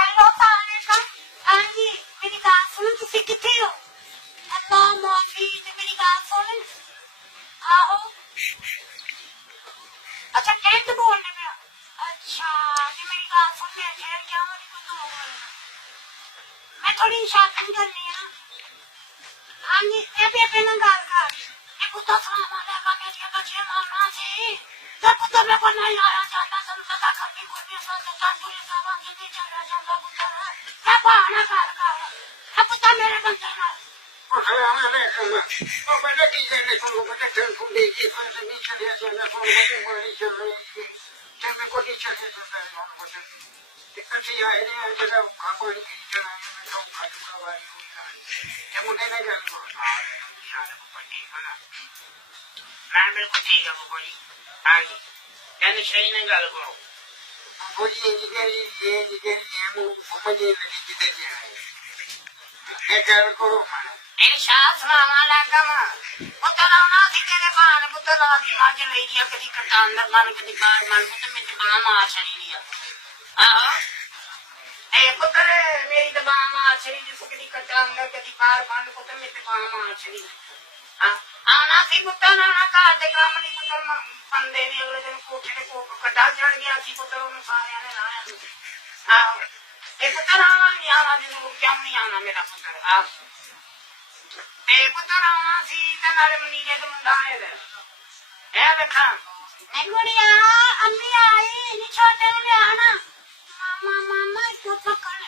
Hello वालेकुम। हाँ जी, मेरी बात सुनो, तुसी किथे हो? अल्लाह माफी, ते मेरी बात सुन। आहो। अच्छा कैंट बोलने में। अच्छा, ते मेरी बात सुन, मैं ठहर क्या हो रही तो मैं थोड़ी शॉपिंग करनी है ना। हाँ जी, ये भी अपने गाल का। ये कुत्ता सामान है का मेरे बच्चे मारना सी। जब कुत्ता मेरे को नहीं आया जाता तुम पता करनी कोई भी सोचता चांदुरी सामान के नीचे रह जाता कुत्ता है। मैं बहाना कर का हूँ। अब कुत्ता मेरे बनते ना। बेटा की करने तुम लोग बेटा ट्रेन को देखिए फिर से नीचे ले जाना तुम लोग को मरी चल रही है जब मैं को नीचे ले जाता है हम को दिक्कत ये है नहीं जरा आपको नहीं जाना है मैं तो खाली वाली जब मुझे नहीं जाना सारे को पटी है ना मैं बिल्कुल ठीक है वो जी हां जी कहने सही नहीं गल करो वो जी ये मुझे समझ नहीं लगी किधर है ये कर करो इरशाद सलाम अलैकुम पुत्र आना थी तेरे बाण पुत्र राती माज ले लिया कदी कटा अंदर मन कदी बाहर मन पुत्र में दबा मार छड़ी लिया हां ए पुत्र मेरी दबा मार छड़ी जिस कदी कटा अंदर कदी बाहर मन पुत्र में दबा मार छड़ी हां आना थी पुत्र आना का दे काम नहीं पुत्र बंदे ने अगले दिन कोठे को कटा चढ़ गया थी पुत्र उन सारे ने लाया हां ए पुत्र आना नहीं आना जरूर क्यों नहीं आना मेरा पुत्र हां पुत्र आना सी ते नाले मनीरे ते मुंडा आए दे ए देखा नहीं गुड़िया अम्मी आई नहीं छोटे ने आना मामा मामा इसको पकड़